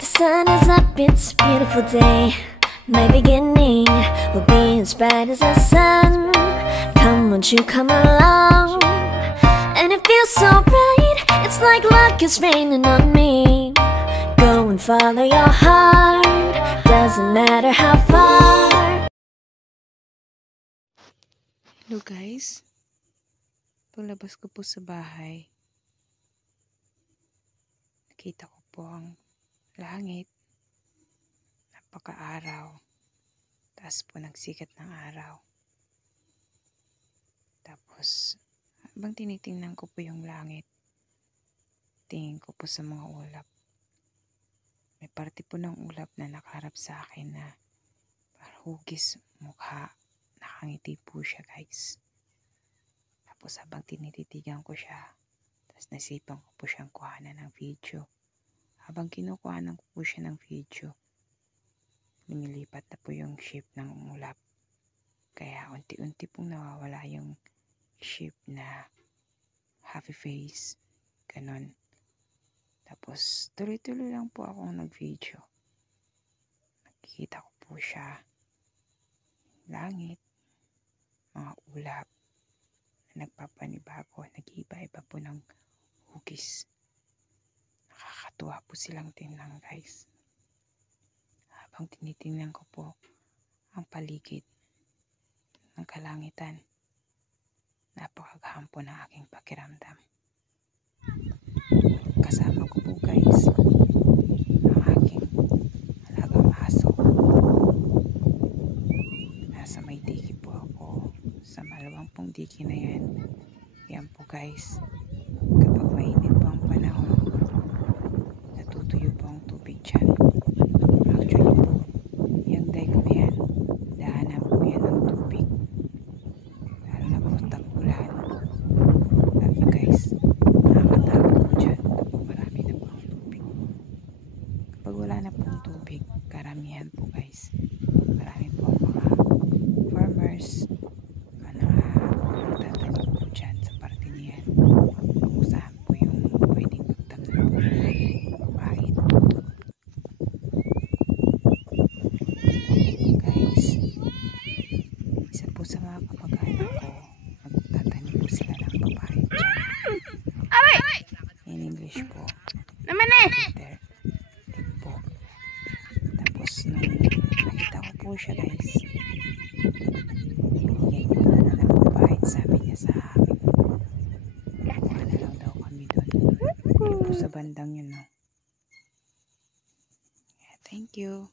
The sun is up, it's a beautiful day. My beginning will be as bright as the sun. Come, won't you come along? And it feels so bright, it's like luck is raining on me. Go and follow your heart, doesn't matter how far. Hello guys, paglabas ko po sa bahay, nakita ko po ang langit, napaka-araw, taas po nagsikat ng araw. Tapos habang tinitingnan ko po yung langit, tingin ko po sa mga ulap. May parte po ng ulap na nakaharap sa akin na parang hugis mukha. Nakangiti po siya guys. Tapos habang tinititigan ko siya, tapos nasipan ko po siyang kuhanan ng video. Habang kinukuhanan ko po siya ng video, lumilipat na po yung shape ng ulap. Kaya unti-unti pong nawawala yung shape na happy face. Ganon. Tapos tuloy-tuloy lang po ako nag-video. Nakikita ko po siya. Langit. Mga ulap na nagpapanibago, nag-iiba-iba po ng hugis. Nakakatuwa po silang tingnan guys. Habang tinitingnan ko po ang paligid ng kalangitan, napakagaham po ng aking pakiramdam. Kasama ko po guys ang aking alagang aso. Nasa may diki po ako. Sa malawang pong diki na yan. Yan po guys. Kapag mainit po ang panahon, natutuyo po ang tubig dyan. Actually po, yung dike na yan, daanan po yan ng tubig. Lalo na po tag-ulan. Alam nyo guys, nakakatakot po dyan kapag marami na po ang tubig. Kapag wala na po ang tubig, karamihan po guys, marami po ang mga farmers, nagtatanim po dyan sa parte niyan kung saan po yung pwedeng magtamnan po ng pait. Guys, isa po sa mga kamag-anak ko, nagtatanim po sila ng papaya dyan. In English po, bitter po. Tapos nung nakita ko po siya guys, binigay ko po na ng papaya, sabi niya sa akin. Kuha na lang daw kami doon. Yun po sa bandang yun, no? Yeah, thank you.